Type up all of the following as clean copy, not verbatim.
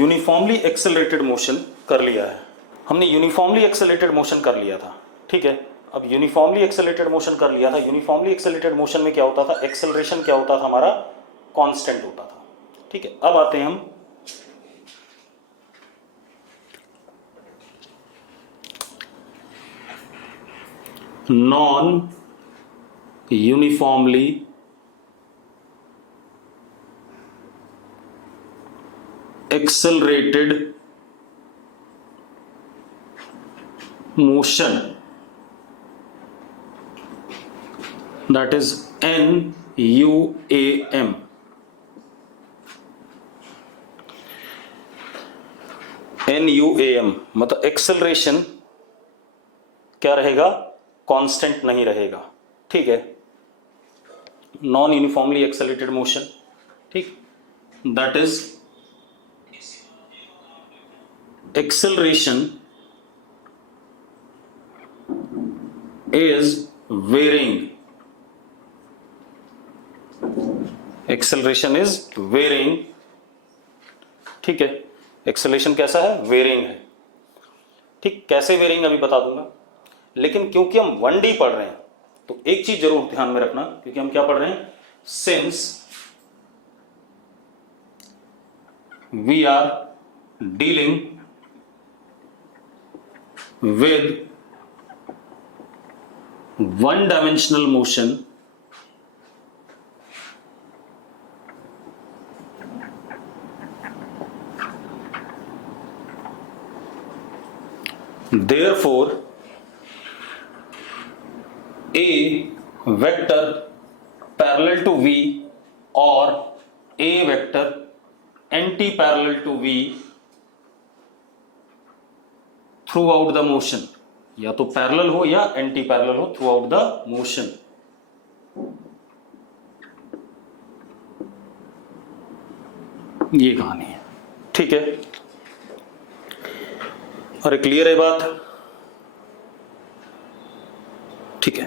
Uniformly accelerated motion कर लिया है, हमने यूनिफॉर्मली एक्सेलरेटेड मोशन कर लिया था, ठीक है। अब यूनिफॉर्मली एक्सेलरेटेड मोशन कर लिया था, यूनिफॉर्मली एक्सेलरेटेड मोशन में क्या होता था, एक्सेलरेशन क्या होता था हमारा, कांस्टेंट होता था, ठीक है। अब आते हैं हम non uniformly accelerated motion, that is NUAM। NUAM मतलब एक्सेलरेशन क्या रहेगा, कांस्टेंट नहीं रहेगा, ठीक है। नॉन यूनिफॉर्मली एक्सेलरेटेड मोशन, ठीक, that is acceleration is varying, acceleration is varying, ठीक है। एक्सेलरेशन कैसा है, वेरिंग है, ठीक। कैसे वेरिंग अभी बता दूंगा, लेकिन क्योंकि हम 1D पढ़ रहे हैं तो एक चीज जरूर ध्यान में रखना, क्योंकि हम क्या पढ़ रहे हैं, since we are dealing with one dimensional motion, therefore a vector parallel to v or a vector anti-parallel to v throughout the motion, या तो पैरेलल हो या एंटी पैरेलल हो थ्रू आउट द मोशन। ये कहानी है, ठीक है। अरे क्लियर है बात, ठीक है।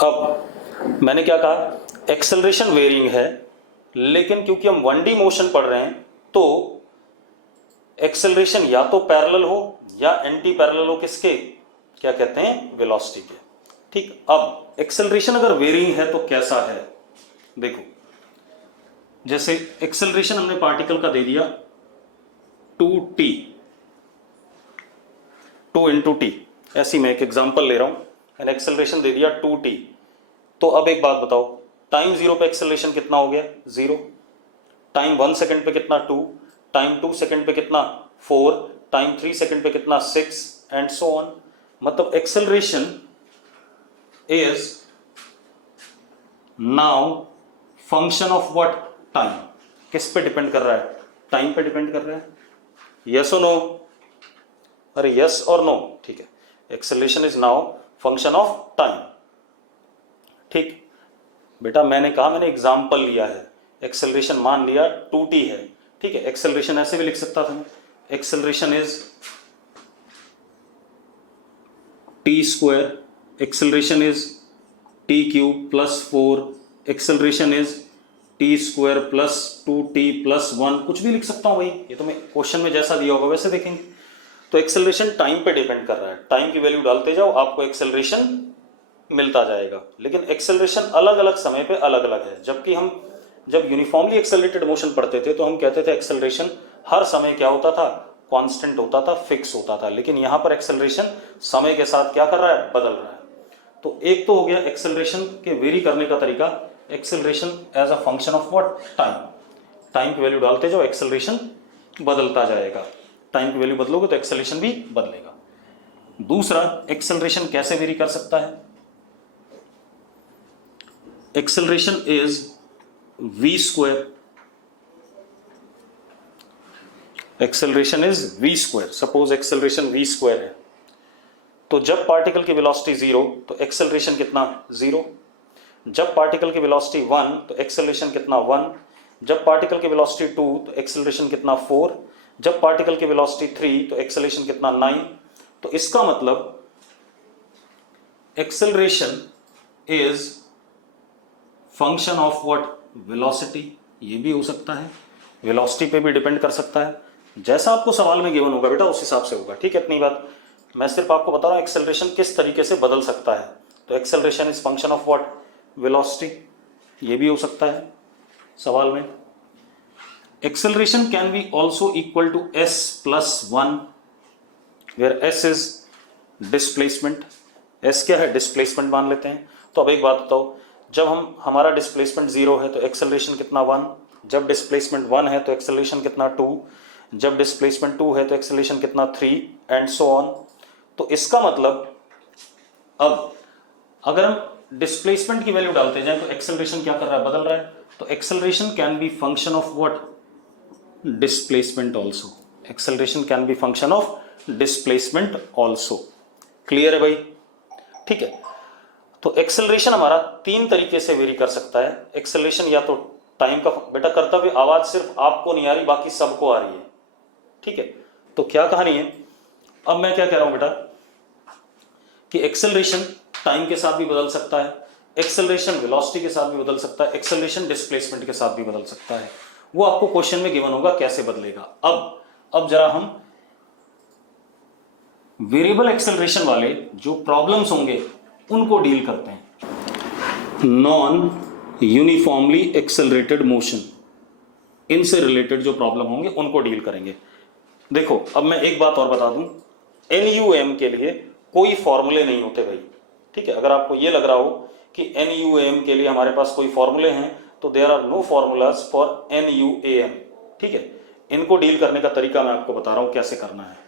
अब मैंने क्या कहा, एक्सेलरेशन वेरिंग है, लेकिन क्योंकि हम 1D मोशन पढ़ रहे हैं तो एक्सेलरेशन या तो पैरेलल हो या एंटी पैरेलल हो, किसके, क्या कहते हैं, वेलोसिटी के, ठीक। अब एक्सेलरेशन अगर वेरिंग है तो कैसा है, देखो, जैसे एक्सेलरेशन हमने पार्टिकल का दे दिया 2t, 2 into t, ऐसी मैं एक एग्जांपल ले रहा हूं, मैंने एक्सेलरेशन दे दिया 2t। तो अब एक बात बताओ, टाइम 0 पे एक्सेलरेशन कितना हो गया, 0, टाइम 1 सेकंड पे कितना, 2, टाइम 2 सेकंड पे कितना, 4, टाइम 3 सेकंड पे कितना, 6 एंड सो ऑन। मतलब acceleration is now function of what, time. किस पे डिपेंड कर रहा है, टाइम पे डिपेंड कर रहा है, यस और नो, अरे यस और नो, ठीक है। Acceleration is now function of time, ठीक। बेटा मैंने कहा, मैंने एग्जांपल लिया है, एक्सेलरेशन मान लिया 2t है, ठीक है। एक्सेलरेशन ऐसे भी लिख सकता था, acceleration is t square, acceleration is t cube plus 4, acceleration is t square plus 2t plus 1, कुछ भी लिख सकता हूं भाई, ये तो मैं क्वेश्चन में जैसा दिया होगा वैसे देखेंगे। तो एक्सेलरेशन टाइम पे डिपेंड कर रहा है, टाइम की वैल्यू डालते जाओ आपको एक्सेलरेशन मिलता जाएगा, लेकिन एक्सेलरेशन अलग अलग समय पे अलग अलग है। जबकि हम जब यूनिफॉर्मली एक्सेलरेटेड मोशन पढ़ते थे तो हम कहते थे एक्सेलरेशन हर समय क्या होता था, कांस्टेंट होता था, फिक्स होता था, लेकिन यहां पर एक्सेलरेशन समय के साथ क्या कर रहा है, बदल रहा है। तो एक तो हो गया एक्सेलरेशन के वेरी करने का तरीका, acceleration as a function of what, time. Time की वैल्यू डालते जाओ, एक्सेलरेशन बदलता जाएगा, टाइम की वैल्यू बदलोगे तो एक्सेलरेशन भी बदलेगा। दूसरा, एक्सेलरेशन कैसे वेरी कर सकता है, acceleration is v square, acceleration is v square. Suppose acceleration v square है, तो जब पार्टिकल की वेलोसिटी 0 तो एक्सेलरेशन कितना, 0। जब पार्टिकल की वेलोसिटी 1 तो एक्सेलरेशन कितना, 1। जब पार्टिकल की वेलोसिटी 2 तो एक्सेलरेशन कितना, 4। जब पार्टिकल की वेलोसिटी 3 तो एक्सेलरेशन कितना, 9। तो इसका मतलब acceleration is function of what, velocity. ये भी हो सकता है, वेलोसिटी पे भी डिपेंड कर सकता है, जैसा आपको सवाल में गिवन होगा बेटा उस हिसाब से होगा, ठीक है। इतनी बात मैं सिर्फ आपको बता रहा हूँ एक्सेलरेशन किस तरीके से बदल सकता है। तो acceleration is function of what, velocity, ये भी हो सकता है सवाल में। Acceleration can be also equal to s plus 1 where s is displacement. s क्या है, डिस्प्लेसमेंट मान लेते हैं। तो अब एक बात बताओ, जब हमारा डिस्प्लेसमेंट 0 है तो एक्सेलरेशन कितना 1, जब डिस्प्लेसमेंट 1 है तो एक्सेलरेशन कितना 2, जब डिस्प्लेसमेंट 2 है तो एक्सेलरेशन कितना 3 एंड सो ऑन। तो इसका मतलब अब अगर हम डिस्प्लेसमेंट की वैल्यू डालते जाएं तो एक्सेलरेशन क्या कर रहा है, बदल रहा है। तो acceleration can B function of what, displacement also. Acceleration can B function of displacement also. Clear है भाई, ठीक है। तो एक्सेलरेशन हमारा 3 तरीके से वेरी कर सकता है। एक्सेलरेशन या तो टाइम का, बेटा कर्तव्य आवाज सिर्फ आपको नहीं आ रही, बाकी सबको आ रही है, ठीक है। तो क्या कहानी है, अब मैं क्या कह रहा हूं बेटा कि एक्सेलरेशन टाइम के साथ भी बदल सकता है, एक्सेलरेशन वेलोसिटी के साथ भी बदल सकता है, एक्सेलरेशन डिस्प्लेसमेंट के साथ भी बदल सकता है। वो आपको क्वेश्चन में गिवन होगा कैसे बदलेगा। अब जरा हम वेरिएबल एक्सेलरेशन वाले जो प्रॉब्लम्स होंगे उनको डील करते हैं। नॉन यूनिफॉर्मली एक्सेलरेटेड मोशन, इनसे रिलेटेड जो प्रॉब्लम होंगे उनको डील करेंगे। देखो अब मैं एक बात और बता दूं, NUAM के लिए कोई फॉर्मूले नहीं होते भाई, ठीक है। अगर आपको ये लग रहा हो कि NUAM के लिए हमारे पास कोई फॉर्मूले हैं तो there are no formulas for NUAM, ठीक है। इनको डील करने का तरीका मैं आपको बता रहा हूं कैसे करना है।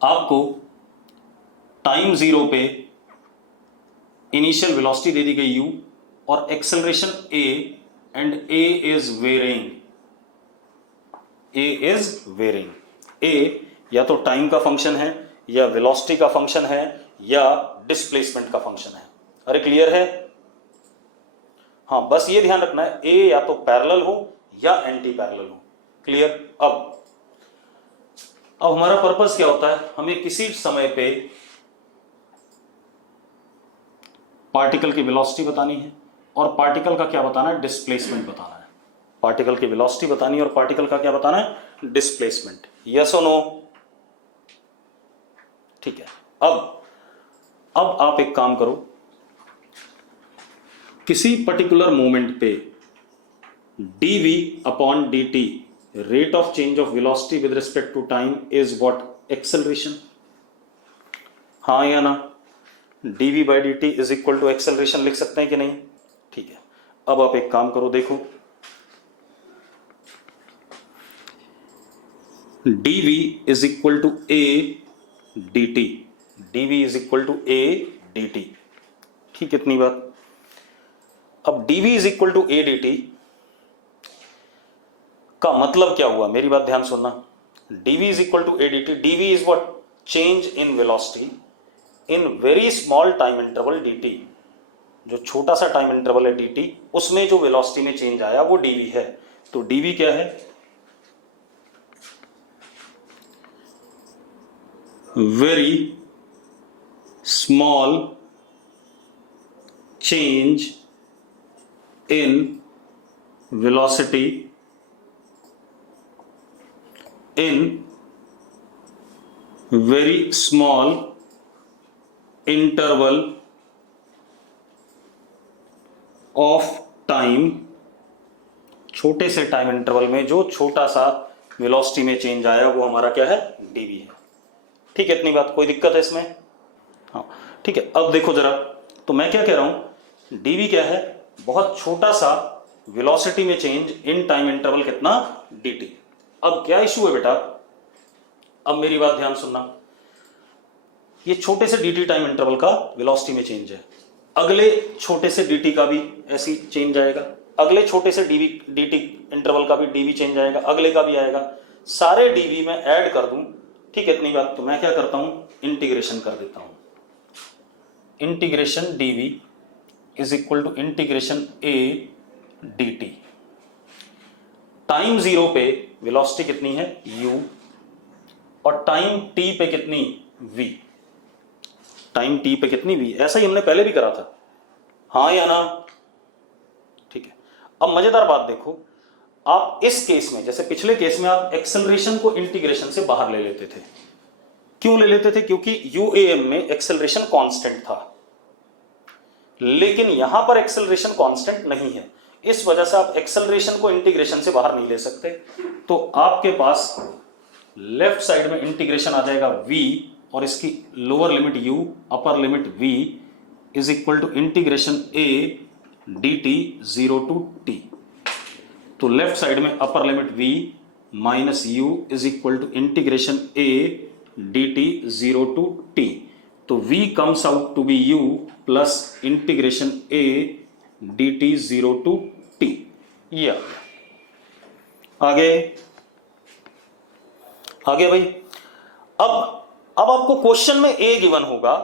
आपको टाइम 0 पे इनिशियल वेलोसिटी दे दी गई u और acceleration a and a is varying, a is varying. a या तो टाइम का फंक्शन है या वेलोसिटी का फंक्शन है या डिस्प्लेसमेंट का फंक्शन है। अरे क्लियर है, हाँ बस ये ध्यान रखना है a या तो पैरेलल हो या एंटी पैरेलल हो। क्लियर। अब हमारा पर्पस क्या होता है, हमें किसी समय पे पार्टिकल की वेलोसिटी बतानी है और पार्टिकल का क्या बताना है, डिस्प्लेसमेंट बताना है। पार्टिकल की वेलोसिटी बतानी है और पार्टिकल का क्या बताना है, डिस्प्लेसमेंट। यस और नो, ठीक है। अब आप एक काम करो, किसी पर्टिकुलर मोमेंट पे dv upon dt rate of change of velocity with respect to time is what, acceleration. हाँ या ना, dv by dt is equal to acceleration लिख सकते हैं कि नहीं, ठीक है। अब आप एक काम करो, देखो dv is equal to a dt, dv is equal to a dt, ठीक है। इतनी बात। अब dv is equal to a dt का मतलब क्या हुआ, मेरी बात ध्यान सुनना। dv is equal to a dt, dv is what, change in velocity in very small time interval dt। जो छोटा सा टाइम इंटरवल है dt, उसमें जो वेलोसिटी में चेंज आया वो dv है। तो dv क्या है, very small change in velocity in very small interval of time, छोटे से टाइम इंटरवल में जो छोटा सा वेलोसिटी में चेंज आया वो हमारा क्या है, dv है, ठीक है। इतनी बात, कोई दिक्कत है इसमें, हाँ ठीक है। अब देखो जरा, तो मैं क्या कह रहा हूं, dv क्या है, बहुत छोटा सा वेलोसिटी में चेंज इन टाइम इंटरवल कितना, dt। अब क्या इशू है बेटा, अब मेरी बात ध्यान सुनना, ये छोटे से dt टाइम इंटरवल का वेलोसिटी में चेंज है, अगले छोटे से dt का भी ऐसी चेंज आएगा, अगले छोटे से dt इंटरवल का भी dv चेंज आएगा, अगले का भी आएगा, सारे dv में ऐड कर दूं, ठीक है। इतनी बात। तो मैं क्या करता हूं, इंटीग्रेशन कर देता हूं, integration dv is equal to integration a dt। Time 0 पे वेलोसिटी कितनी है, u, और टाइम t पे कितनी, v। टाइम t पे कितनी, v। ऐसा ही हमने पहले भी करा था, हाँ या ना, ठीक है। अब मजेदार बात देखो, आप इस केस में, जैसे पिछले केस में आप एक्सेलरेशन को इंटीग्रेशन से बाहर ले लेते थे। क्यों ले लेते थे? क्योंकि यूएएम में एक्सेलरेशन कांस्टेंट था, लेकिन यहां पर एक्सेलरेशन कांस्टेंट नहीं है, इस वजह से आप एक्सेलरेशन को इंटीग्रेशन से बाहर नहीं ले सकते। तो आपके पास लेफ्ट साइड में इंटीग्रेशन आ जाएगा v, और इसकी lower limit u, upper limit v is equal to integration a dt 0 to t। तो लेफ्ट साइड में upper limit v minus u is equal to integration a dt 0 to t। तो v comes out to be u plus integration a dt 0 to t। ये आगे आगे भाई। अब आपको question में a गिवन होगा,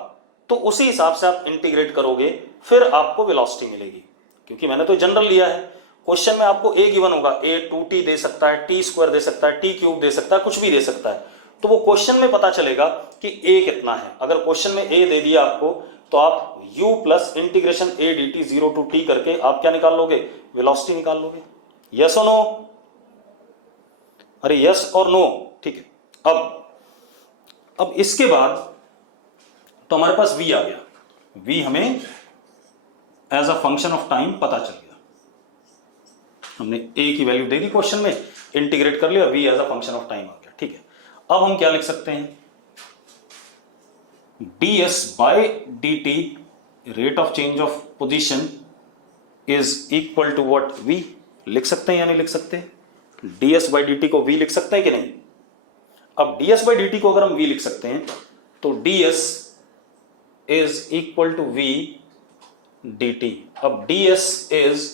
तो उसी हिसाब से आप इंटीग्रेट करोगे, फिर आपको वेलोसिटी मिलेगी। क्योंकि मैंने तो जनरल लिया है, क्वेश्चन में आपको a गिवन होगा, a 2t दे सकता है, t स्क्वायर दे सकता है, t क्यूब दे सकता है, कुछ भी दे सकता है। तो वो क्वेश्चन में पता चलेगा कि a कितना है। अगर क्वेश्चन में a दे दिया आपको, तो आप u plus integration a dt 0 to t करके आप क्या निकाल लोगे? वेलोसिटी निकाल लोगे। यस और नो? अरे यस और नो, ठीक है। अब इसके बाद तो हमारे पास v आ गया, v हमें as a function of time पता चल गया। हमने a की वैल्यू दे दी क्वेश्चन में, इंटीग्रेट कर लिया, v as a function of time आ गया, ठीक है। अब हम क्या लिख सकते हैं? ds bye dt rate of change of position is equal to what? v। लिख सकते हैं या नहीं लिख सकते? ds बाय dt को v लिख सकते हैं कि नहीं? अब ds बाय dt को अगर हम v लिख सकते हैं, तो ds is equal to v dt। अब ds is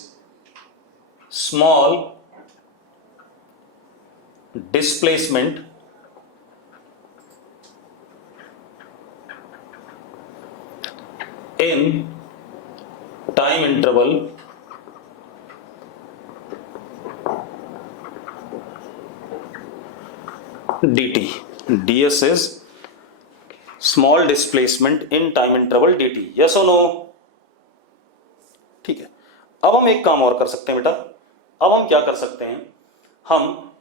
small displacement in time interval dt। ds is small displacement in time interval dt। yes or no? ठीक है। अब हम एक काम और कर सकते हैं बेटा। अब हम क्या कर सकते हैं? हम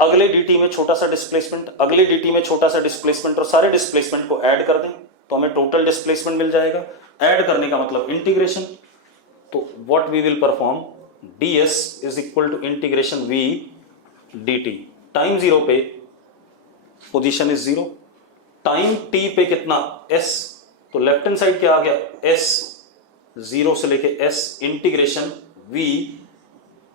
अगले dt में छोटा सा डिस्प्लेसमेंट, अगले dt में छोटा सा डिस्प्लेसमेंट और सारे डिस्प्लेसमेंट को ऐड कर दें, तो हमें टोटल डिस्प्लेसमेंट मिल जाएगा। ऐड करने का मतलब इंटीग्रेशन। तो what we will perform? ds is equal to integration v dt। Time 0 पे पोजीशन इज 0, टाइम t पे कितना? s। तो लेफ्ट हैंड साइड क्या आ गया? s, 0 से लेके s integration v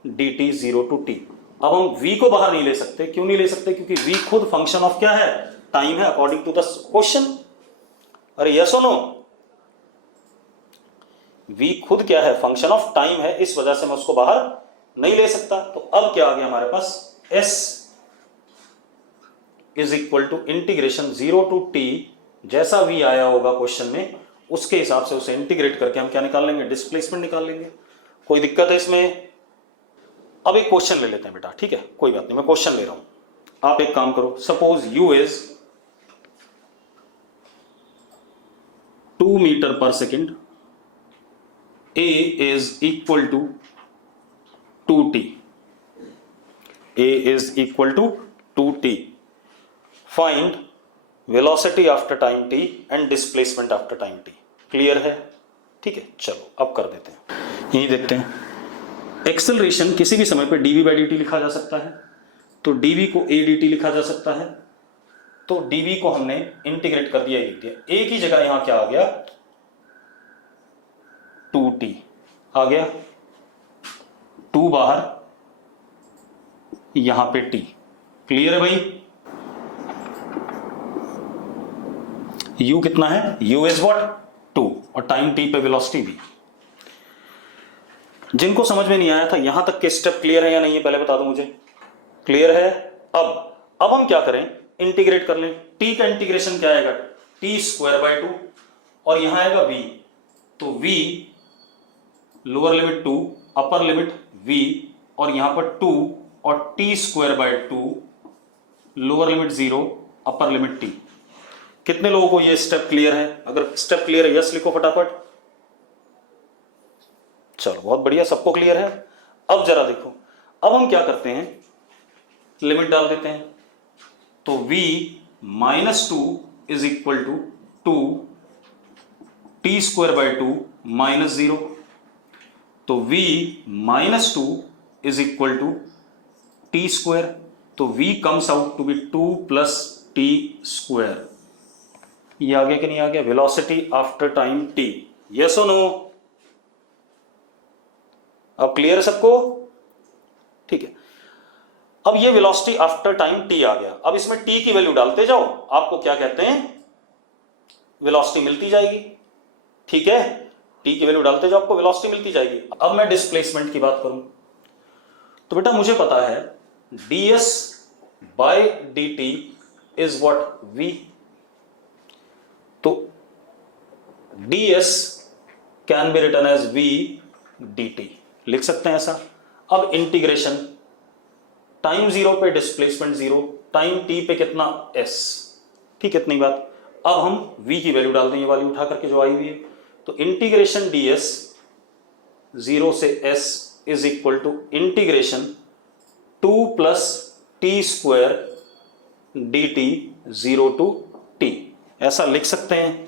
dt 0 to t। अब हम v को बाहर नहीं ले सकते। क्यों नहीं ले सकते? क्योंकि v खुद फंक्शन ऑफ क्या है? टाइम है, अकॉर्डिंग टू द क्वेश्चन। अरे यस और नो? v खुद क्या है? फंक्शन ऑफ टाइम है, इस वजह से मैं उसको बाहर नहीं ले सकता। तो अब क्या आ गया हमारे पास? s is equal to integration 0 to t, जैसा v आया होगा क्वेश्चन में, उसके हिसाब से उसे इंटीग्रेट करके हम क्या निकाल लेंगे? डिस्प्लेसमेंट निकाल लेंगे। कोई दिक्कत है इसमें? अब एक क्वेश्चन ले लेते हैं बेटा, ठीक है, कोई बात नहीं, मैं क्वेश्चन ले रहा हूं। आप एक काम करो, सपोज u इज 2 मीटर पर second, a is equal to 2t, a is equal to 2t, find velocity after time t and displacement after time t। Clear है? ठीक है, चलो अब कर देते हैं, यही देखते हैं। एक्सेलरेशन किसी भी समय पे dv by dt लिखा जा सकता है, तो dv को a dt लिखा जा सकता है। तो dv को हमने इंटीग्रेट कर दिया, लिख दिया। a की जगह यहां क्या आ गया? 2t आ गया, 2 बाहर, यहां पे t। क्लियर है भाई? u कितना है? u is what? 2, और टाइम t पे वेलोसिटी v। जिनको समझ में नहीं आया था, यहां तक के स्टेप क्लियर है या नहीं है पहले बता दो मुझे। क्लियर है? अब हम क्या करें? इंटीग्रेट कर लें। t का इंटीग्रेशन क्या आएगा? t स्क्वायर बाय 2, और यहां आएगा v। तो v लोअर लिमिट 2, अपर लिमिट v, और यहां पर 2 और t square by 2, lower limit 0, upper limit t। कितने लोगों को ये स्टेप क्लियर है? अगर स्टेप क्लियर है यस लिखो फटाफट। चलो बहुत बढ़िया, सबको क्लियर है। अब जरा देखो, अब हम क्या करते हैं, लिमिट डाल देते हैं। तो v minus 2 is equal to 2 t square by 2 minus 0। तो v minus 2 is equal to t square, तो v comes out to be 2 plus t square. ये आ गया कि नहीं आ गया, velocity after time t, yes और नो? अब क्लियर है सबको? ठीक है, अब ये वेलोसिटी आफ्टर टाइम t आ गया। अब इसमें t की वैल्यू डालते जाओ, आपको क्या कहते हैं, वेलोसिटी मिलती जाएगी। ठीक है, t की वैल्यू डालते जाओ, आपको वेलोसिटी मिलती जाएगी। अब मैं डिस्प्लेसमेंट की बात करूं तो बेटा मुझे पता है ds bye dt is what, v। तो ds can be written as v dt, लिख सकते हैं ऐसा। अब इंटीग्रेशन, टाइम 0 पे डिस्प्लेसमेंट 0, टाइम t पे कितना, s। ठीक है, इतनी बात। अब हम v की वैल्यू डाल दें, ये वाली उठा करके जो आई हुई है। तो इंटीग्रेशन ds 0 से s is equal to integration 2 plus t square dt 0 to t, ऐसा लिख सकते हैं।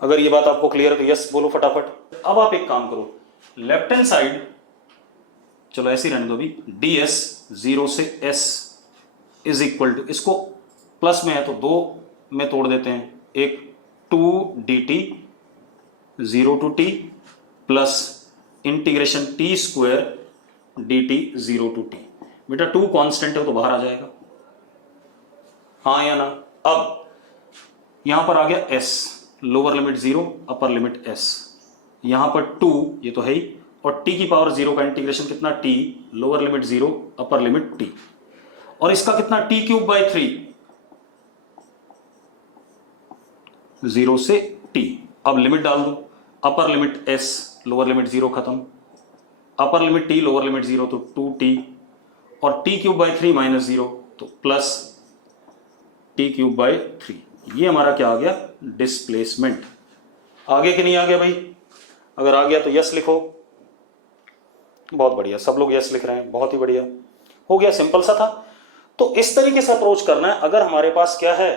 अगर ये बात आपको क्लियर है तो यस बोलो फटाफट। अब आप एक काम करो, लेफ्ट हैंड साइड, चलो ऐसे ही रहने दो भी, ds 0 से s इज इक्वल टू, इसको प्लस में है तो 2 में तोड़ देते हैं, एक 2 dt 0 to t plus integration t square dt 0 to t। बेटा 2 कांस्टेंट है तो बाहर आ जाएगा, हाँ या ना? अब यहां पर आ गया s, lower limit 0 upper limit s, यहां पर 2 ये तो है ही, और t की पावर 0 का इंटीग्रेशन कितना, t lower limit 0 upper limit t, और इसका कितना t क्यूब बाय 3 0 से t। अब लिमिट डाल दो, upper limit s lower limit 0 खत्म, upper limit t lower limit 0 तो 2t, और t क्यूब बाय 3 माइनस 0 तो प्लस t क्यूब बाय 3। ये हमारा क्या आ गया, डिस्प्लेसमेंट। आ गया कि नहीं आ गया भाई? अगर आ गया तो यस लिखो। बहुत बढ़िया, सब लोग यस लिख रहे हैं, बहुत ही बढ़िया, हो गया, सिंपल सा था। तो इस तरीके से अप्रोच करना है अगर हमारे पास क्या है,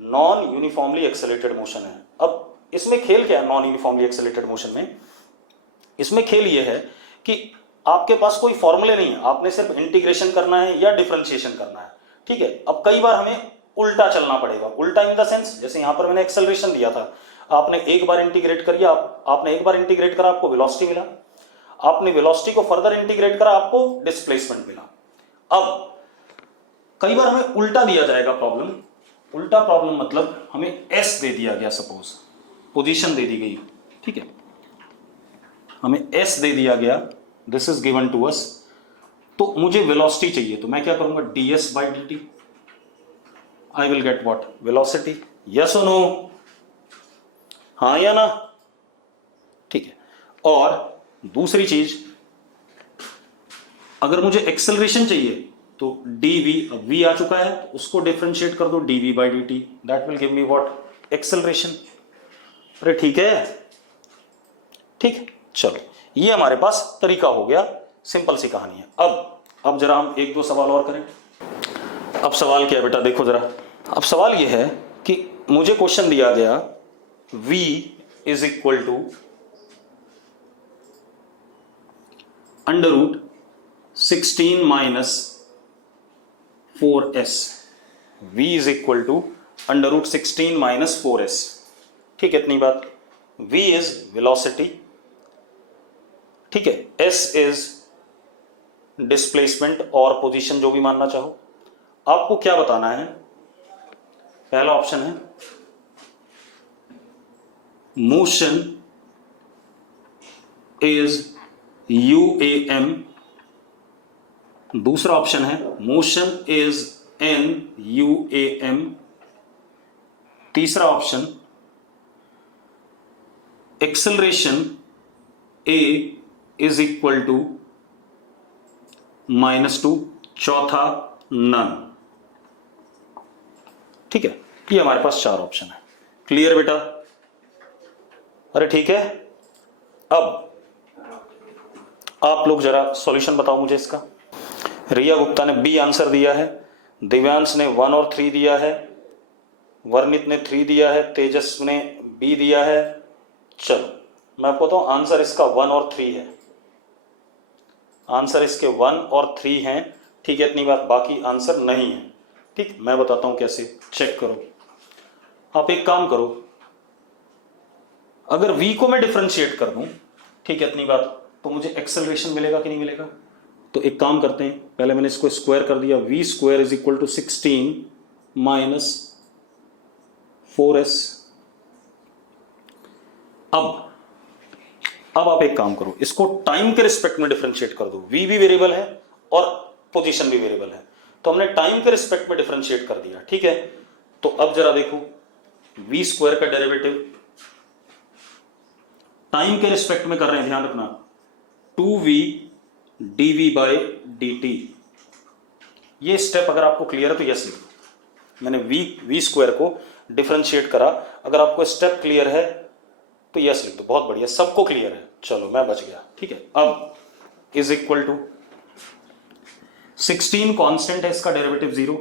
नॉन यूनिफॉर्मली एक्सेलरेटेड मोशन है। अब इसमें खेल क्या है नॉन यूनिफॉर्मली एक्सेलरेटेड मोशन में? इसमें खेल ये है कि आपके पास कोई फॉर्मूले नहीं है, आपने सिर्फ इंटीग्रेशन करना है या डिफरेंशिएशन करना है। ठीक है, अब कई बार हमें उल्टा चलना पड़ेगा, उल्टा इन द सेंस, जैसे यहां पर मैंने एक्सेलरेशन दिया था, आपने एक बार इंटीग्रेट करिए, आपने एक बार इंटीग्रेट करा, आपको वेलोसिटी मिला, आपने वेलोसिटी को फर्दर इंटीग्रेट करा, आपको डिस्प्लेसमेंट मिला। अब कई बार हमें उल्टा दिया जाएगा प्रॉब्लम, उल्टा प्रॉब्लम मतलब हमें s दे दिया गया, सपोज पोजीशन दे दी गई, ठीक है, हमें s दे दिया गया, this is given to us, तो मुझे वेलोसिटी चाहिए, तो मैं क्या करूंगा, ds by dt, I will get what, velocity. Yes और नो? हाँ या ना? ठीक है। और दूसरी चीज, अगर मुझे एक्सेलरेशन चाहिए तो dv, अब v आ चुका है तो उसको डिफरेंशिएट कर दो, dv by dt, that will give me what, acceleration. अरे ठीक है, ठीक, चलो ये हमारे पास तरीका हो गया, सिंपल सी कहानी है। अब जरा हम एक दो सवाल और करें। अब सवाल क्या है बेटा, देखो जरा, अब सवाल ये है कि मुझे क्वेश्चन दिया गया v is equal to under root 16 minus 4s, v is equal to under root 16 minus 4s। ठीक है, इतनी बात। v इज वेलोसिटी, ठीक है, s इज डिस्प्लेसमेंट और पोजीशन, जो भी मानना चाहो। आपको क्या बताना है, पहला ऑप्शन है मोशन इज UAM, दूसरा ऑप्शन है मोशन इज NUAM, तीसरा option acceleration A is equal to -2, चौथा नन। ठीक है, ये हमारे पास 4 ऑप्शन है। क्लियर बेटा? अरे ठीक है। अब आप लोग जरा सॉल्यूशन बताओ मुझे इसका। रिया गुप्ता ने बी आंसर दिया है, दिव्यांश ने 1 और 3 दिया है, वर्णित ने 3 दिया है, तेजस ने बी दिया है। चलो मैं आपको बताऊं, आंसर इसका 1 और 3 है, आंसर इसके 1 और 3 हैं। ठीक है, इतनी बात, बाकी आंसर नहीं है। ठीक, मैं बताता हूं कैसे, चेक करो। आप एक काम करो, अगर v को मैं डिफरेंशिएट कर दूं, ठीक है, इतनी बात, तो मुझे एक्सेलरेशन मिलेगा कि नहीं मिलेगा? तो एक काम करते हैं, पहले मैंने इसको स्क्वायर कर दिया, v square is equal to 16 minus 4s। अब आप एक काम करो, इसको टाइम के रिस्पेक्ट में डिफरेंशिएट कर दो। v भी वेरिएबल है और पोजीशन भी वेरिएबल है, तो हमने टाइम के रिस्पेक्ट में डिफरेंशिएट कर दिया। ठीक है, तो अब जरा देखो, v स्क्वायर का डेरिवेटिव टाइम के रिस्पेक्ट में कर रहे हैं, ध्यान रखना, 2v dv बाई dt। ये स्टेप अगर आपको क्लियर है तो यस लिख दो। मैंने v स्क्वायर को डिफरेंशिएट करा, अगर आपको स्टेप क्लियर है तो यस लिख दो। बहुत बढ़िया, सबको क्लियर है, चलो मैं बच गया। ठीक है, अब इज इक्वल टू 16 कांस्टेंट है, इसका derivative 0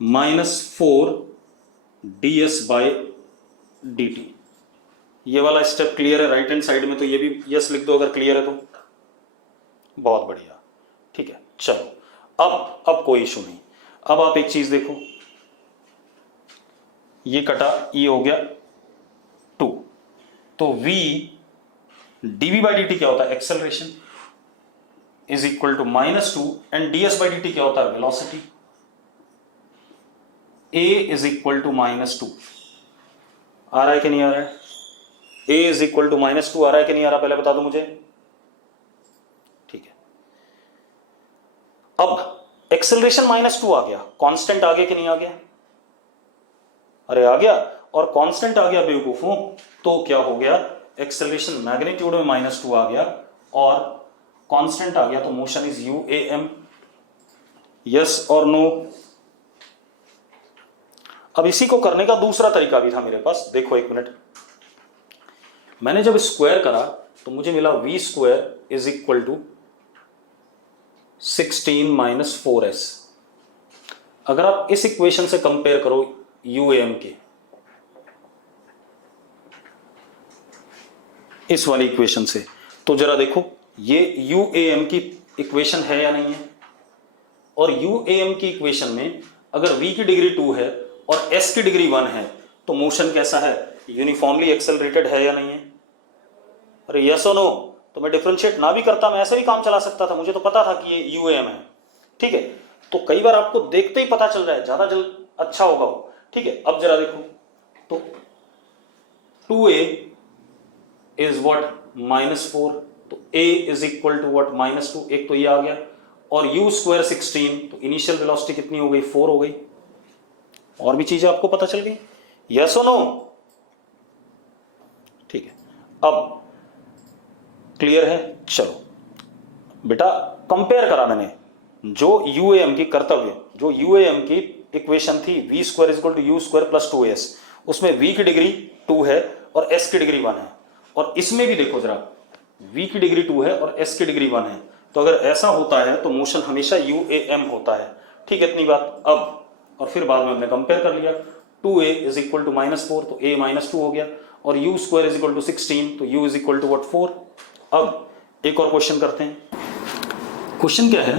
minus 4 ds by dt। ये वाला स्टेप क्लियर है राइट हैंड साइड में, तो ये भी यस लिख दो अगर क्लियर है तो। बहुत बढ़िया, ठीक है, चलो अब कोई इशू नहीं। अब आप एक चीज देखो, ये कटा, ये हो गया 2, तो v dv बाई dt क्या होता है? Acceleration is equal to -2 and ds by dt क्या होता है? Velocity. a is equal to -2 आ रहा है कि नहीं आ रहा है? a इज इक्वल टू -2 आ रहा है कि नहीं आ रहा, पहले बता दो मुझे। ठीक है, अब एक्सेलरेशन -2 आ गया, कांस्टेंट आ गया कि नहीं आ गया? अरे आ गया, और कांस्टेंट आ गया बेवकूफों, तो क्या हो गया? एक्सेलरेशन मैग्नीट्यूड में -2 आ गया और कांस्टेंट आ गया, तो मोशन इज UAM। यस और नो? अब इसी को करने का दूसरा तरीका भी था मेरे पास, देखो एक मिनट। मैंने जब स्क्वायर करा तो मुझे मिला v square is equal to 16 minus 4s। अगर आप इस इक्वेशन से कंपेयर करो UAM के, इस वाली इक्वेशन से, तो जरा देखो ये UAM की इक्वेशन है या नहीं है? और UAM की इक्वेशन में अगर v की डिग्री 2 है और s की डिग्री 1 है, तो मोशन कैसा है? यूनिफॉर्मली एक्सेलरेटेड है या नहीं है? अरे यस और नो? तो मैं डिफरेंशिएट ना भी करता, मैं ऐसा भी काम चला सकता था, मुझे तो पता था कि ये UAM है। ठीक है, तो कई बार आपको देखते ही पता चल रहा है, ज्यादा जल्द अच्छा होगा वो। ठीक है, अब जरा देखो, तो 2a इज व्हाट? -4, तो a is equal to what? -2। एक तो ये आ गया, और u स्क्वायर 16, तो इनिशियल वेलोसिटी कितनी हो गई? 4 हो गई। और भी चीजें आपको पता चल गई, यस और नो? ठीक है, अब क्लियर है? चलो बेटा, कंपेयर करा मैंने जो UAM की कर्तव्य, जो UAM की इक्वेशन थी v square equal to u square plus 2s, उसमें v की डिग्री 2 है और s की डिग्री 1 है, और इसमें भी देखो जरा, v की डिग्री 2 है और s की डिग्री 1 है, तो अगर ऐसा होता है तो मोशन हमेशा UAM होता है। ठीक है, इतनी बात। अब और फिर बाद में हमने कंपेयर कर लिया, 2a इज इक्वल टू -4, तो a -2 हो गया, और u square is equal to 16, तो u is equal to what? 4। अब एक और क्वेश्चन करते हैं। क्वेश्चन क्या है?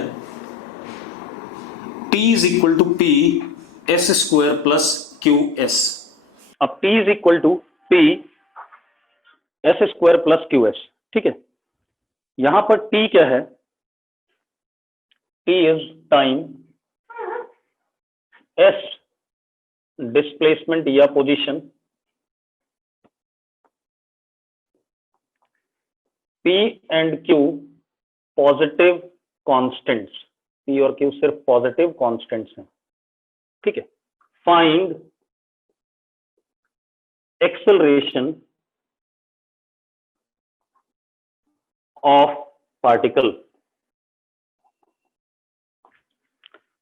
t is equal to p s square plus QS। अब t is equal to p s square plus QS। ठीक है, यहां पर t क्या है? t is time, s displacement या position, p and q positive constants, p और q सिर्फ पॉजिटिव कांस्टेंट्स हैं। ठीक है, find acceleration of particle,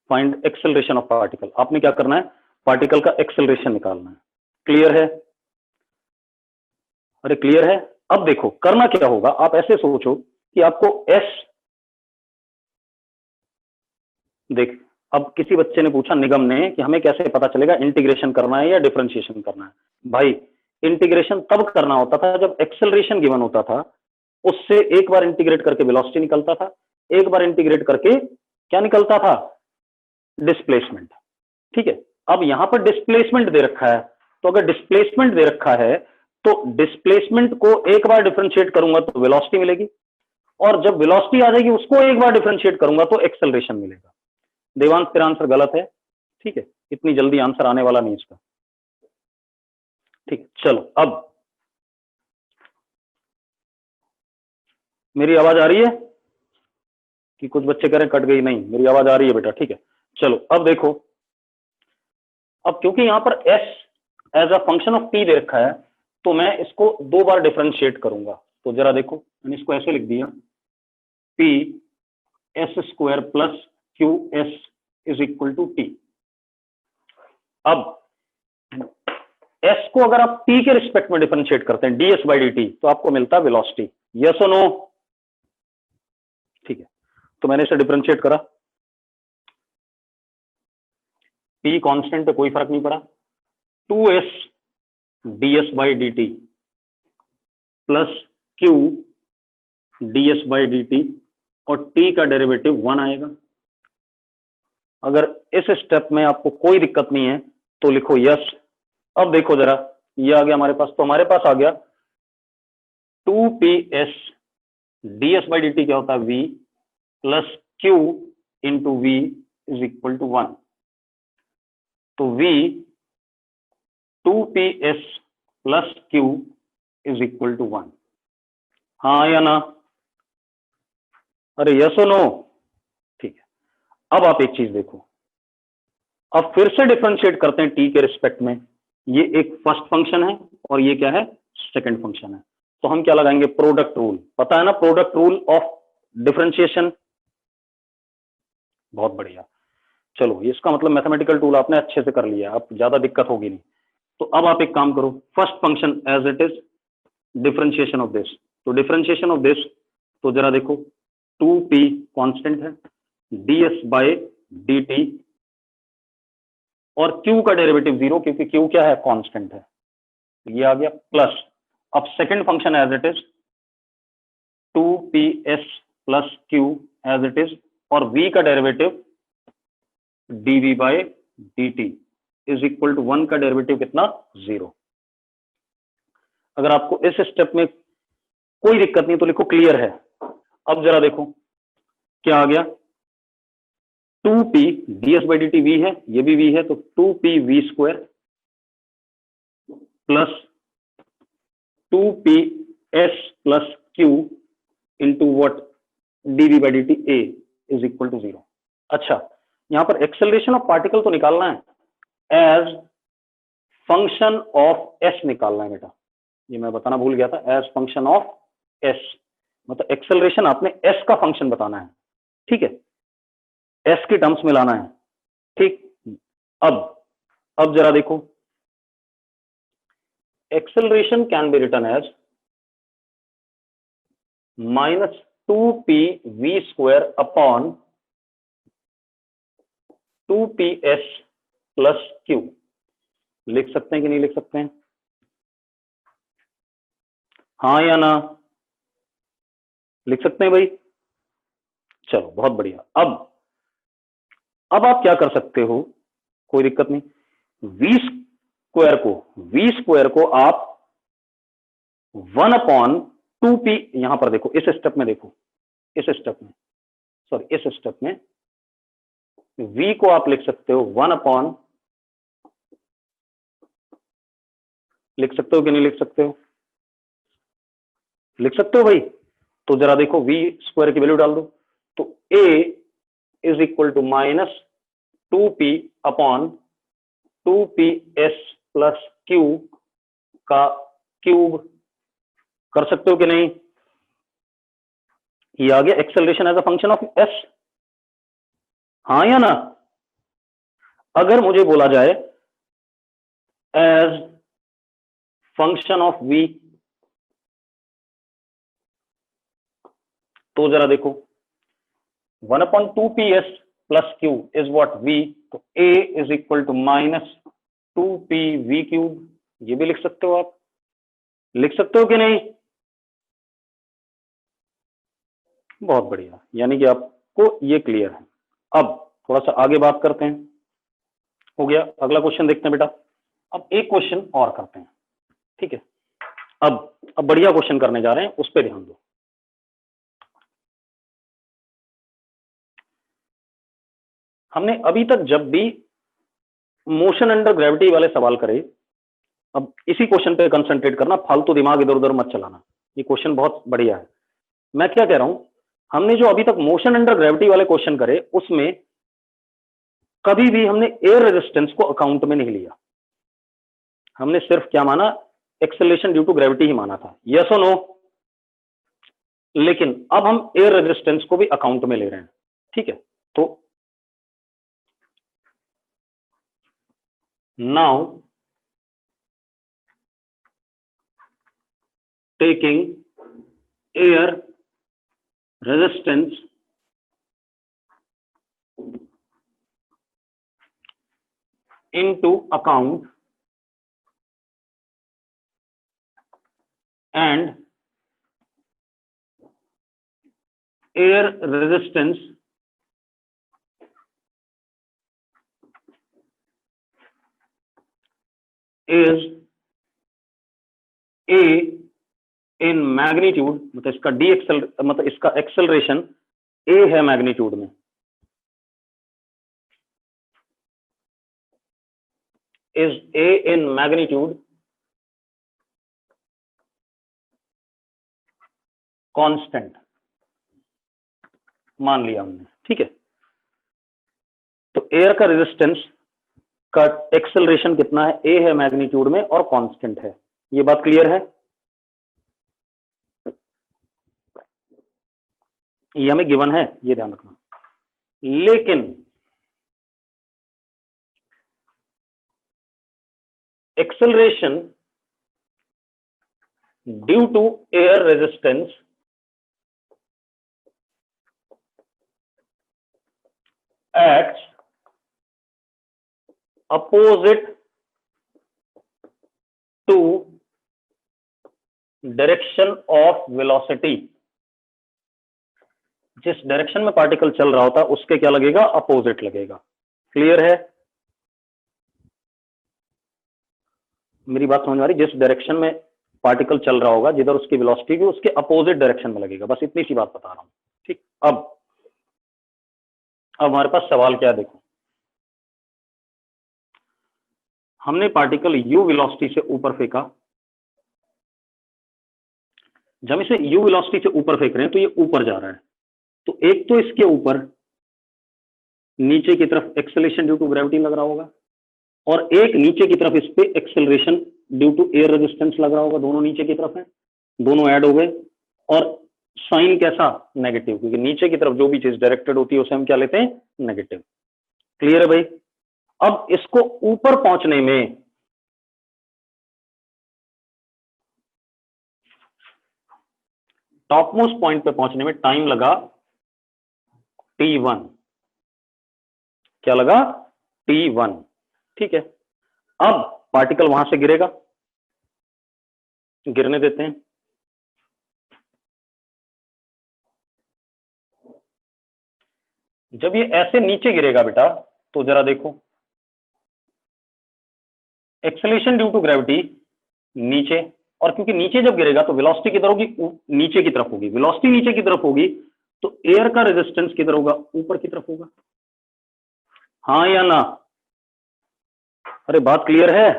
find acceleration of particle. आपने क्या करना है? पार्टिकल का एक्सेलरेशन निकालना है। क्लियर है? अरे क्लियर है? अब देखो करना क्या होगा, आप ऐसे सोचो कि आपको s देख, अब किसी बच्चे ने पूछा निगम ने कि हमें कैसे पता चलेगा इंटीग्रेशन करना है या डिफरेंशिएशन करना है। भाई इंटीग्रेशन तब करना होता था जब एक्सेलरेशन गिवन होता था, उससे एक बार इंटीग्रेट करके वेलोसिटी निकलता था, एक बार इंटीग्रेट करके क्या निकलता था, डिस्प्लेसमेंट। ठीक है, अब यहां पर डिस्प्लेसमेंट दे रखा है, तो अगर डिस्प्लेसमेंट दे रखा है तो डिस्प्लेसमेंट को एक बार डिफरेंशिएट करूंगा तो वेलोसिटी मिलेगी, और जब वेलोसिटी आ जाएगी उसको एक बार डिफरेंशिएट करूंगा तो एक्सेलरेशन मिलेगा। देवांश तेरा आंसर गलत है। ठीक है, इतनी जल्दी आंसर आने वाला नहीं इसका। ठीक है, चलो अब मेरी आवाज आ रही है कि कुछ बच्चे कह रहे हैं कट गई? नहीं, मेरी आवाज आ रही है बेटा। ठीक है, चलो अब देखो, अब क्योंकि यहां पर s as a function of t दे रखा है, तो मैं इसको दो बार डिफरेंशिएट करूंगा। तो जरा देखो, मैंने इसको ऐसे लिख दिया, p s square plus q s is equal to t. अब s को अगर आप t के रिस्पेक्ट में डिफरेंशिएट करते हैं ds बाई डी टी, तो आपको मिलता है वेलोसिटी। यस और नो? ठीक है, तो मैंने इसे डिफरेंशिएट करा, p कांस्टेंट पे कोई फर्क नहीं पड़ा, 2s ds by d T plus q ds by d T, और t का डेरिवेटिव 1 आएगा। अगर इस स्टेप में आपको कोई दिक्कत नहीं है तो लिखो यस। अब देखो जरा, ये आ गया हमारे पास, तो हमारे पास आ गया 2ps ds by d T क्या होता है, v plus q into v is equal to 1। तो v 2ps plus q is equal to 1। हाँ या ना? अरे यस और नो? ठीक है, अब आप एक चीज देखो, अब फिर से डिफरेंशिएट करते हैं t के रिस्पेक्ट में। ये एक फर्स्ट फंक्शन है और ये क्या है, सेकंड फंक्शन है। तो हम क्या लगाएंगे, प्रोडक्ट रूल। पता है ना प्रोडक्ट रूल ऑफ डिफरेंशिएशन? बहुत बढ़िया, चलो इसका मतलब मैथमेटिकल टूल आपने अच्छे से कर लिया, अब ज्यादा दिक्कत होगी नहीं। तो अब आप एक काम करो, first function as it is, differentiation of this. तो डिफरेंशिएशन ऑफ दिस, तो जरा देखो, 2p कांस्टेंट है, ds बाय dt, और q का डेरिवेटिव 0, क्योंकि q क्या है, कांस्टेंट है, ये आ गया, प्लस अब second function as it is 2ps plus q as it is, और v का derivative dv by dt is equal to 1 का डेरिवेटिव कितना, 0। अगर आपको इस स्टेप में कोई दिक्कत नहीं तो लिखो क्लियर है। अब जरा देखो क्या आ गया, 2p ds by d t v है, ये भी v है, तो 2p v square plus 2ps plus q into what dv by d t a is equal to 0। अच्छा, यहां पर एक्सेलरेशन ऑफ पार्टिकल तो निकालना है, एज फंक्शन ऑफ s निकालना है बेटा, ये मैं बताना भूल गया था, एज फंक्शन ऑफ s, मतलब एक्सेलरेशन आपने s का फंक्शन बताना है। ठीक है, s की टर्म्स में लाना है। ठीक, अब जरा देखो, acceleration can be written as -2p v upon 2ps plus q। लिख सकते हैं कि नहीं लिख सकते हैं? हाँ या ना? लिख सकते हैं भाई? चलो बहुत बढ़िया। अब आप क्या कर सकते हो, कोई दिक्कत नहीं, v स्क्वायर को आप 1 अपॉन 2p, यहां पर देखो इस स्टेप में, देखो इस स्टेप में, सॉरी इस स्टेप में v को आप लिख सकते हो 1 अपॉन, लिख सकते हो कि नहीं लिख सकते हो? लिख सकते हो भाई। तो जरा देखो, v स्क्वायर की वैल्यू डाल दो, तो a is equal to -2p upon 2ps plus q का क्यूब। कर सकते हो कि नहीं? ये आ गया acceleration as a function of s। हाँ या ना? अगर मुझे बोला जाए एज फंक्शन ऑफ v, तो जरा देखो 1 upon 2ps plus q is what v, तो a is equal to minus 2pv cube, ये भी लिख सकते हो आप, लिख सकते हो कि नहीं? बहुत बढ़िया, यानी कि आपको ये क्लियर है। अब थोड़ा सा आगे बात करते हैं, हो गया, अगला क्वेश्चन देखते हैं बेटा। अब एक क्वेश्चन और करते हैं, ठीक है। अब बढ़िया क्वेश्चन करने जा रहे हैं, उस पर ध्यान दो। हमने अभी तक जब भी मोशन अंडर ग्रेविटी वाले सवाल करे, अब इसी क्वेश्चन पे कंसंट्रेट करना, फालतू दिमाग इधर उधर मत चलाना, ये क्वेश्चन बहुत बढ़िया है। मैं क्या कह रहा हूं, हमने जो अभी तक मोशन अंडर ग्रेविटी वाले क्वेश्चन करे, उसमें कभी भी हमने एयर रेजिस्टेंस को अकाउंट में नहीं लिया, हमने सिर्फ क्या माना, एक्सेलरेशन ड्यू टू ग्रेविटी ही माना था, यस और नो? लेकिन अब हम एयर रेजिस्टेंस को भी अकाउंट में ले रहे हैं, ठीक है। तो now taking air resistance into account and air resistance is a in magnitude, मतलब इसका मतलब इसका एक्सेलरेशन a है मैग्नीट्यूड में, is a in magnitude constant मान लिया हमने, ठीक है। तो एयर का रेजिस्टेंस का एक्सेलरेशन कितना है, a है मैग्नीट्यूड में और कांस्टेंट है, ये बात क्लियर है? ये हमें गिवन है, ये ध्यान रखना। लेकिन acceleration due to air resistance acts opposite to direction of velocity, जिस डायरेक्शन में पार्टिकल चल रहा होता उसके क्या लगेगा, अपोजिट लगेगा। क्लियर है? मेरी बात समझ में आ रही? जिस डायरेक्शन में पार्टिकल चल रहा होगा, जिधर उसकी वेलोसिटी भी उसके अपोजिट डायरेक्शन में लगेगा, बस इतनी सी बात बता रहा हूं, ठीक। अब हमारे पास सवाल क्या है, देखो, हमने पार्टिकल u वेलोसिटी से ऊपर फेंका, जब इसे u वेलोसिटी से ऊपर फेंक रहे हैं तो ये ऊपर जा रहा है, तो एक तो इसके ऊपर नीचे की तरफ एक्सेलरेशन ड्यू टू ग्रेविटी लग रहा होगा, और एक नीचे की तरफ इस पे acceleration due to air resistance लग रहा होगा, दोनों नीचे की तरफ है, दोनों ऐड हो गए, और साइन कैसा, नेगेटिव, क्योंकि नीचे की तरफ जो भी चीज डायरेक्टेड होती है उसे हम क्या लेते हैं, नेगेटिव। क्लियर है भाई? अब इसको ऊपर पहुंचने में टॉप मोस्ट पॉइंट पे पहुंचने में टाइम लगा t1, क्या लगा, t1, ठीक है। अब पार्टिकल वहां से गिरेगा, गिरने देते हैं, जब ये ऐसे नीचे गिरेगा बेटा, तो जरा देखो, एक्सेलरेशन ड्यू टू ग्रेविटी नीचे, और क्योंकि नीचे जब गिरेगा तो वेलोसिटी किधर होगी, नीचे की तरफ होगी, वेलोसिटी नीचे की तरफ होगी, तो एयर का रेजिस्टेंस किधर होगा, ऊपर की तरफ होगा, हाँ या ना? अरे बात क्लियर है?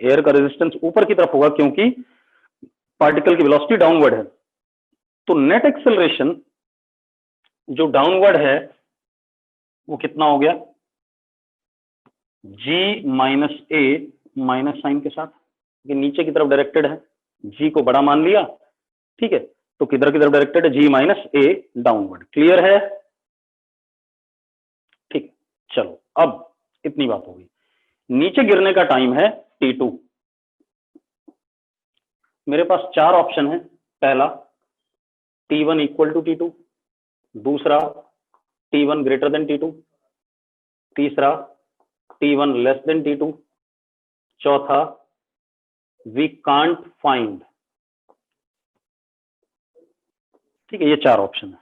एयर का रेजिस्टेंस ऊपर की तरफ होगा क्योंकि पार्टिकल की वेलोसिटी डाउनवर्ड है, तो नेट एक्सेलरेशन जो डाउनवर्ड है वो कितना हो गया, g माइनस ए माइनस साइन के साथ, कि नीचे की तरफ डायरेक्टेड है, g को बड़ा मान लिया, ठीक है, तो किधर की तरफ डायरेक्टेड है, g माइनस ए डाउनवर्ड। क्लियर है? ठीक, चलो अब इतनी बात होगी। नीचे गिरने का टाइम है t2, मेरे पास चार ऑप्शन है, पहला t1 इक्वल टू t2, दूसरा T1 ग्रेटर देन T2, तीसरा T1 लेस देन T2, चौथा वी कांट फाइंड। ठीक है, ये 4 ऑप्शन है।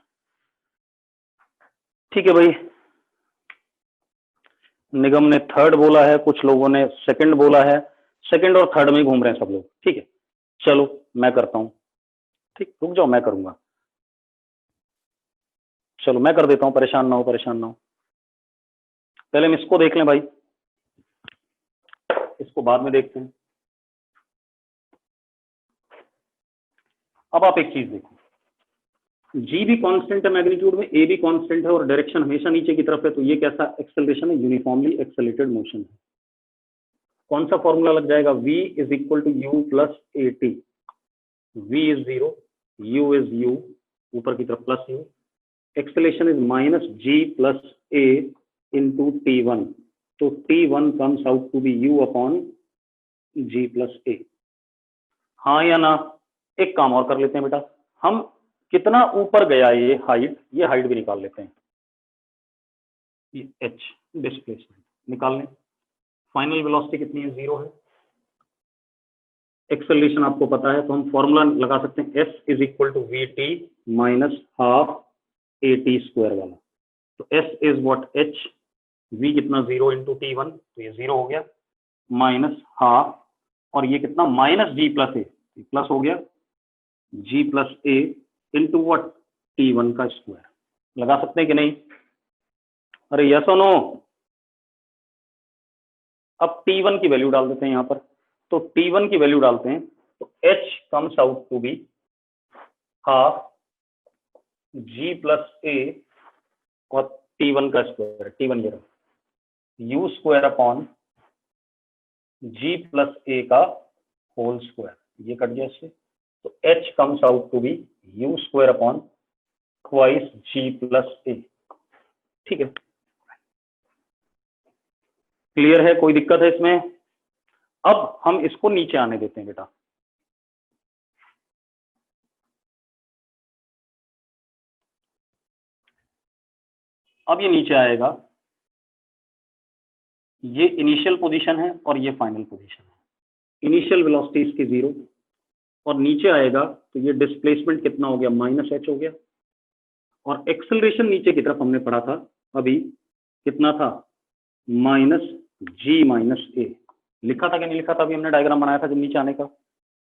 ठीक है भाई, निगम ने थर्ड बोला है, कुछ लोगों ने सेकंड बोला है, सेकंड और थर्ड में ही घूम रहे हैं सब लोग। ठीक है, चलो मैं करता हूं। ठीक, रुक जाओ, मैं करूंगा। चलो मैं कर देता हूं, परेशान ना हो, परेशान ना हो। पहले हम इसको देख लें भाई, इसको बाद में देखते हैं। अब आप एक चीज देखो, जी भी कांस्टेंट है मैग्नीट्यूड में, ए भी कांस्टेंट है और डायरेक्शन हमेशा नीचे की तरफ है, तो ये कैसा एक्सेलरेशन है? यूनिफॉर्मली एक्सेलरेटेड मोशन है। कौन सा फॉर्मूला लग जाएगा? v is equal to u plus a t. v is 0, u is u, ऊपर की तरफ plus u, acceleration is minus g plus a into T1, तो T1 comes out to be u upon g plus a. हाँ या ना? एक काम और कर लेते हैं बेटा, हम कितना ऊपर गया ये हाइट भी निकाल लेते हैं। ये h डिस्प्लेसमेंट निकाल लें। फाइनल वेलोसिटी कितनी है? 0 है। एक्सेलरेशन आपको पता है, तो हम फॉर्मूला लगा सकते हैं, s is equal to v t minus half a t square वाला। तो s is what? h, v कितना? 0 इंटू T1, तो ये 0 हो गया, माइनस हाफ, और ये कितना? Minus g plus a, plus हो गया, g plus a into what? T1 का स्क्वायर। लगा सकते हैं कि नहीं? अरे यस और नो? अब T1 की वैल्यू डाल देते हैं यहाँ पर, तो T1 की वैल्यू डालते हैं, तो h comes out to be half g plus a और T1 का स्क्वायर, T1 ये रहा, u square upon g plus a का होल स्क्वायर, ये कट गया इससे, तो h comes out to be u square upon twice g plus a. ठीक है, क्लियर है? कोई दिक्कत है इसमें? अब हम इसको नीचे आने देते हैं बेटा। अब ये नीचे आएगा, ये इनिशियल पोजीशन है और ये फाइनल पोजीशन है। इनिशियल वेलोसिटी इसकी 0, और नीचे आएगा तो ये डिस्प्लेसमेंट कितना हो गया? माइनस h हो गया, और एक्सेलरेशन नीचे की तरफ हमने पढ़ा था अभी, कितना था? माइनस जी माइनस ए। लिखा था कि नहीं लिखा था? अभी हमने डायग्राम बनाया था जब नीचे आने का।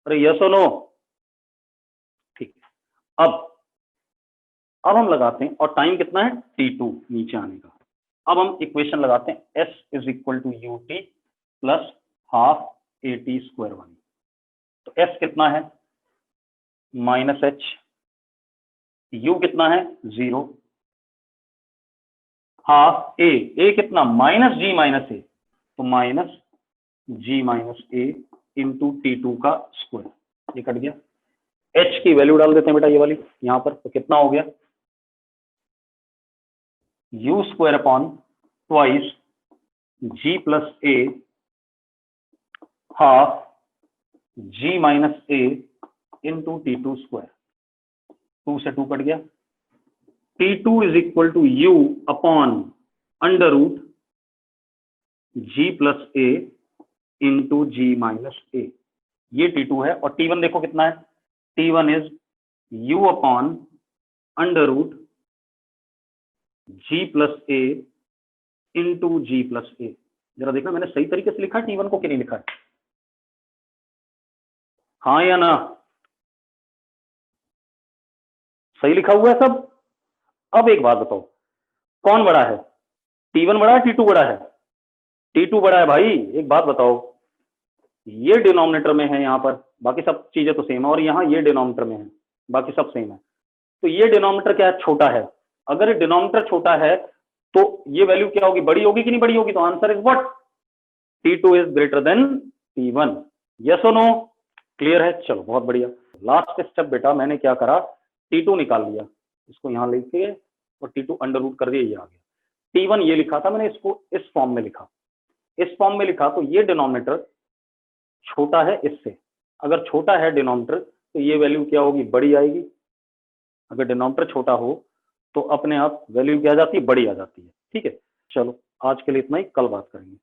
अरे यस और नो? ठीक है, अब हम लगाते हैं, और टाइम कितना है? T2 नीचे आने का। अब हम इक्वेशन लगाते हैं, s is equal to u t plus half a t square वाली। तो s कितना है? माइनस h, u कितना है? 0, हाफ ए कितना? माइनस जी माइनस ए, तो minus ji minus a into T2 का स्क्वायर, ये कट गया। h की वैल्यू डाल देते हैं बेटा, ये वाली यहां पर, तो कितना हो गया? U square upon twice g plus a half g minus a into T2 square, 2 से 2 कट गया। T2 is equal to u upon under root g plus a into g minus a, ये T2 है। और T1 देखो कितना है? T1 is u upon under root g plus a into g plus a. जरा देखना मैंने सही तरीके से लिखा है T1 को कि नहीं लिखा है? हाँ या ना? सही लिखा हुआ है सब? अब एक बात बताओ, कौन बड़ा है? T1 बड़ा है, T2 बड़ा है? T2 बड़ा है भाई। एक बात बताओ, ये डिनोमिनेटर में है यहाँ पर, बाकी सब चीजें तो सेम है, और यहाँ ये डिनोमिनेटर में है, बाकी सब सेम है। तो ये डिनोमिनेटर क्या है? छोटा है। अगर ये डिनोमिनेटर छोटा है तो ये वैल्यू क्या होगी? बड़ी होगी कि नहीं बड़ी होगी? तो answer is what? T2 is greater than T1। Yes और नो? क्लियर है? चलो बहुत बढ़िया। लास्ट स्टेप बेटा, मैंने क्या करा? T2 निकाल लिया, इसको यहाँ लिखे और T2 अंडर रूट कर दिया, ये आ गया। T1 ये लिखा था मैंने, इसको इस फॉर्म में लिखा, इस फॉर्म में लिखा, तो ये डिनोमिनेटर छोटा है इससे। अगर छोटा है डिनोमिनेटर तो ये वैल्यू क्या होगी? बड़ी आएगी। अगर डिनोमिनेटर छोटा हो तो अपने आप वैल्यू क्या आ जाती है, बड़ी आ जाती है। ठीक है, चलो आज के लिए इतना ही, कल बात करेंगे।